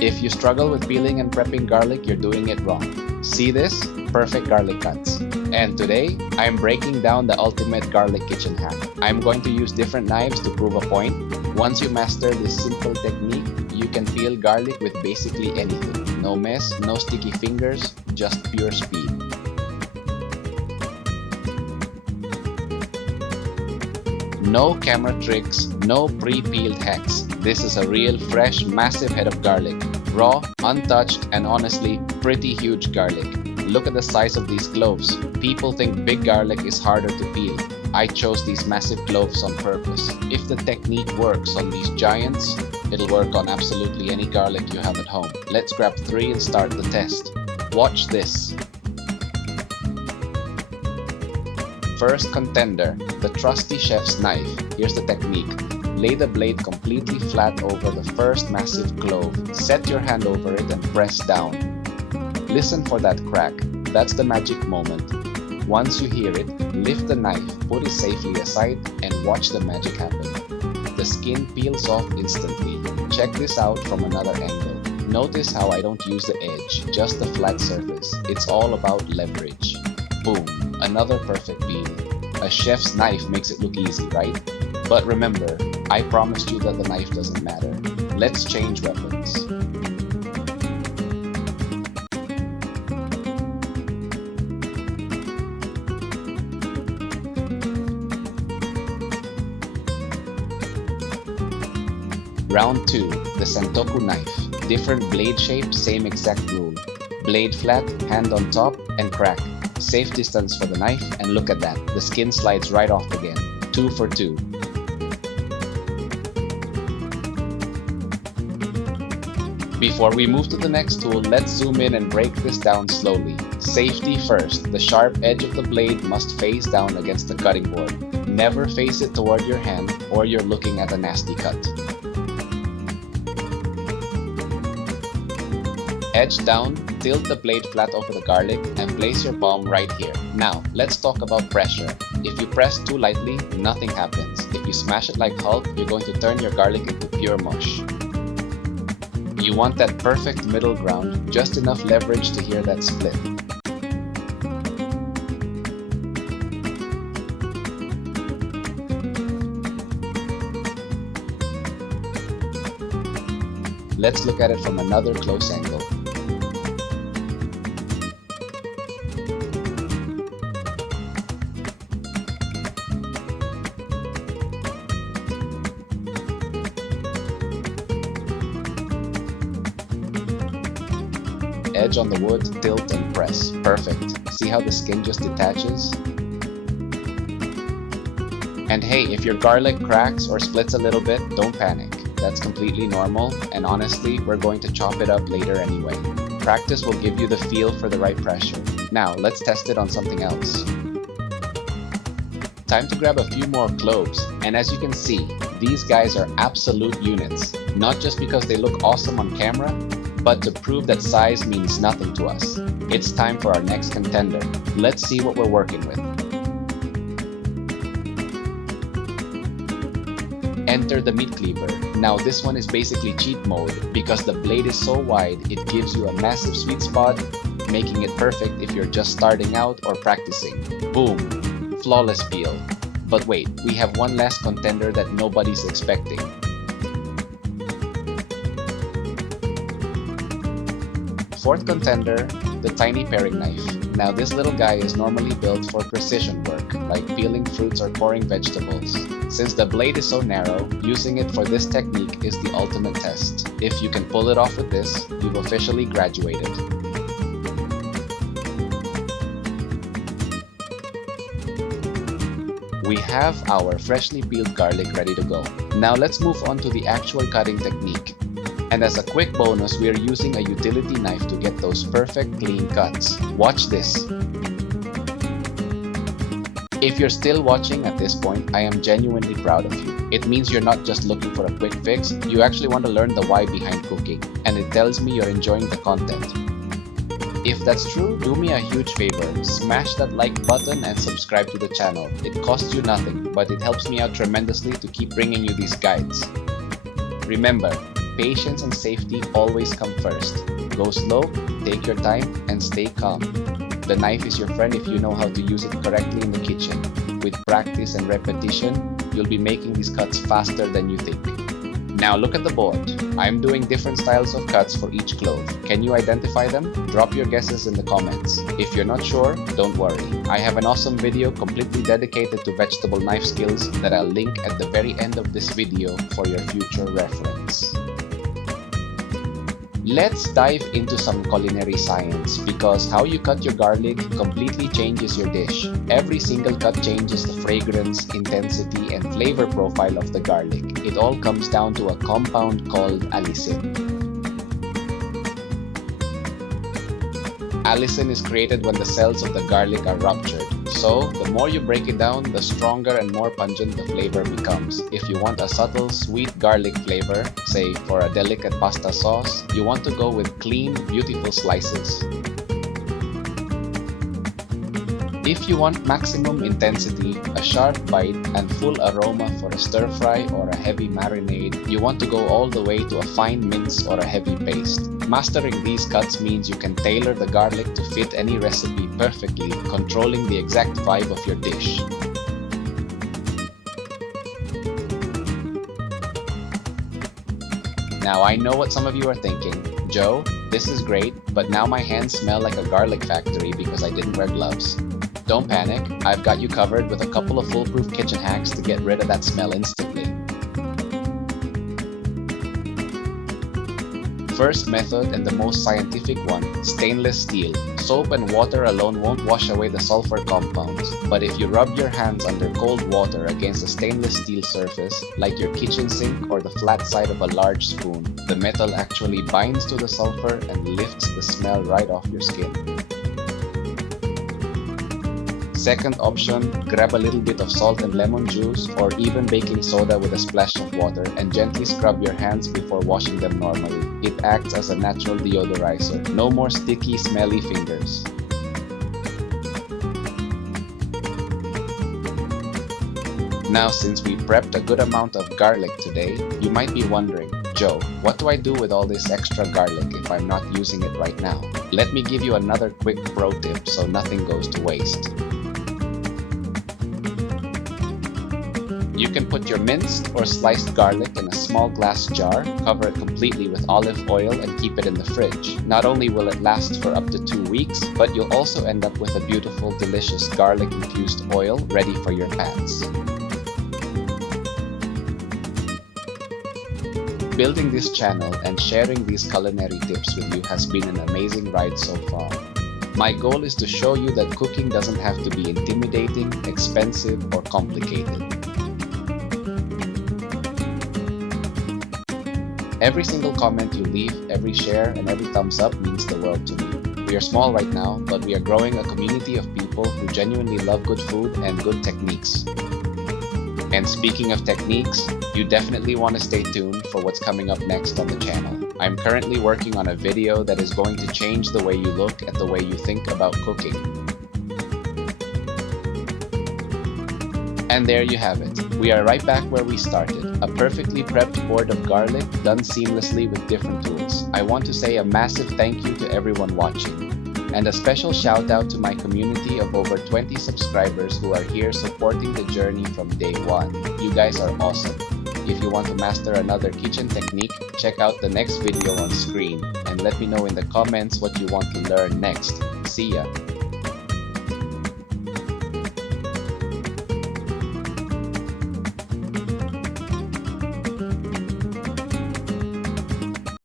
If you struggle with peeling and prepping garlic, you're doing it wrong. See this? Perfect garlic cuts. And today, I'm breaking down the ultimate garlic kitchen hack. I'm going to use different knives to prove a point. Once you master this simple technique, you can peel garlic with basically anything. No mess, no sticky fingers, just pure speed. No camera tricks, no pre-peeled hacks. This is a real, fresh, massive head of garlic. Raw, untouched, and honestly, pretty huge garlic. Look at the size of these cloves. People think big garlic is harder to peel. I chose these massive cloves on purpose. If the technique works on these giants, it'll work on absolutely any garlic you have at home. Let's grab 3 and start the test. Watch this. First contender, the trusty chef's knife. Here's the technique. Lay the blade completely flat over the first massive clove. Set your hand over it and press down. Listen for that crack. That's the magic moment. Once you hear it, lift the knife, put it safely aside, and watch the magic happen. The skin peels off instantly. Check this out from another angle. Notice how I don't use the edge, just the flat surface. It's all about leverage. Boom, another perfect peel. A chef's knife makes it look easy, right? But remember, I promised you that the knife doesn't matter. Let's change weapons. Round 2, the Santoku knife. Different blade shape, same exact rule. Blade flat, hand on top, and crack. Safe distance for the knife, and look at that, the skin slides right off again. 2 for 2. Before we move to the next tool, let's zoom in and break this down slowly. Safety first. The sharp edge of the blade must face down against the cutting board. Never face it toward your hand or you're looking at a nasty cut. Edge down, tilt the blade flat over the garlic and place your palm right here. Now, let's talk about pressure. If you press too lightly, nothing happens. If you smash it like Hulk, you're going to turn your garlic into pure mush. You want that perfect middle ground, just enough leverage to hear that split. Let's look at it from another close angle. Edge on the wood, tilt and press. Perfect. See how the skin just detaches? And hey, if your garlic cracks or splits a little bit, don't panic. That's completely normal, and honestly, we're going to chop it up later anyway. Practice will give you the feel for the right pressure. Now, let's test it on something else. Time to grab a few more cloves, and as you can see, these guys are absolute units. Not just because they look awesome on camera, but to prove that size means nothing to us. It's time for our next contender. Let's see what we're working with. Enter the meat cleaver. Now this one is basically cheat mode because the blade is so wide it gives you a massive sweet spot, making it perfect if you're just starting out or practicing. Boom! Flawless peel. But wait, we have one last contender that nobody's expecting. Fourth contender, the tiny paring knife. Now this little guy is normally built for precision work, like peeling fruits or coring vegetables. Since the blade is so narrow, using it for this technique is the ultimate test. If you can pull it off with this, you've officially graduated. We have our freshly peeled garlic ready to go. Now let's move on to the actual cutting technique. And as a quick bonus, we are using a utility knife to get those perfect clean cuts. Watch this. If you're still watching at this point, I am genuinely proud of you. It means you're not just looking for a quick fix, you actually want to learn the why behind cooking, and it tells me you're enjoying the content. If that's true, do me a huge favor, smash that like button and subscribe to the channel. It costs you nothing, but it helps me out tremendously to keep bringing you these guides. Remember, patience and safety always come first. Go slow, take your time, and stay calm. The knife is your friend if you know how to use it correctly in the kitchen. With practice and repetition, you'll be making these cuts faster than you think. Now look at the board. I'm doing different styles of cuts for each clove. Can you identify them? Drop your guesses in the comments. If you're not sure, don't worry. I have an awesome video completely dedicated to vegetable knife skills that I'll link at the very end of this video for your future reference. Let's dive into some culinary science because how you cut your garlic completely changes your dish. Every single cut changes the fragrance, intensity, and flavor profile of the garlic. It all comes down to a compound called allicin. Allicin is created when the cells of the garlic are ruptured. So, the more you break it down, the stronger and more pungent the flavor becomes. If you want a subtle, sweet garlic flavor, say for a delicate pasta sauce, you want to go with clean, beautiful slices. If you want maximum intensity, a sharp bite, and full aroma for a stir fry or a heavy marinade, you want to go all the way to a fine mince or a heavy paste. Mastering these cuts means you can tailor the garlic to fit any recipe perfectly, controlling the exact vibe of your dish. Now I know what some of you are thinking. Joe, this is great, but now my hands smell like a garlic factory because I didn't wear gloves. Don't panic, I've got you covered with a couple of foolproof kitchen hacks to get rid of that smell instantly. First method and the most scientific one, stainless steel. Soap and water alone won't wash away the sulfur compounds, but if you rub your hands under cold water against a stainless steel surface, like your kitchen sink or the flat side of a large spoon, the metal actually binds to the sulfur and lifts the smell right off your skin. Second option, grab a little bit of salt and lemon juice or even baking soda with a splash of water and gently scrub your hands before washing them normally. It acts as a natural deodorizer. No more sticky, smelly fingers. Now, since we prepped a good amount of garlic today, you might be wondering, Joe, what do I do with all this extra garlic if I'm not using it right now? Let me give you another quick pro tip so nothing goes to waste. You can put your minced or sliced garlic in a small glass jar, cover it completely with olive oil and keep it in the fridge. Not only will it last for up to 2 weeks, but you'll also end up with a beautiful, delicious garlic-infused oil ready for your pans. Building this channel and sharing these culinary tips with you has been an amazing ride so far. My goal is to show you that cooking doesn't have to be intimidating, expensive, or complicated. Every single comment you leave, every share, and every thumbs up means the world to me. We are small right now, but we are growing a community of people who genuinely love good food and good techniques. And speaking of techniques, you definitely want to stay tuned for what's coming up next on the channel. I'm currently working on a video that is going to change the way you look at the way you think about cooking. And there you have it. We are right back where we started. A perfectly prepped board of garlic done seamlessly with different tools. I want to say a massive thank you to everyone watching. And a special shout out to my community of over 20 subscribers who are here supporting the journey from day one. You guys are awesome. If you want to master another kitchen technique, check out the next video on screen and let me know in the comments what you want to learn next. See ya!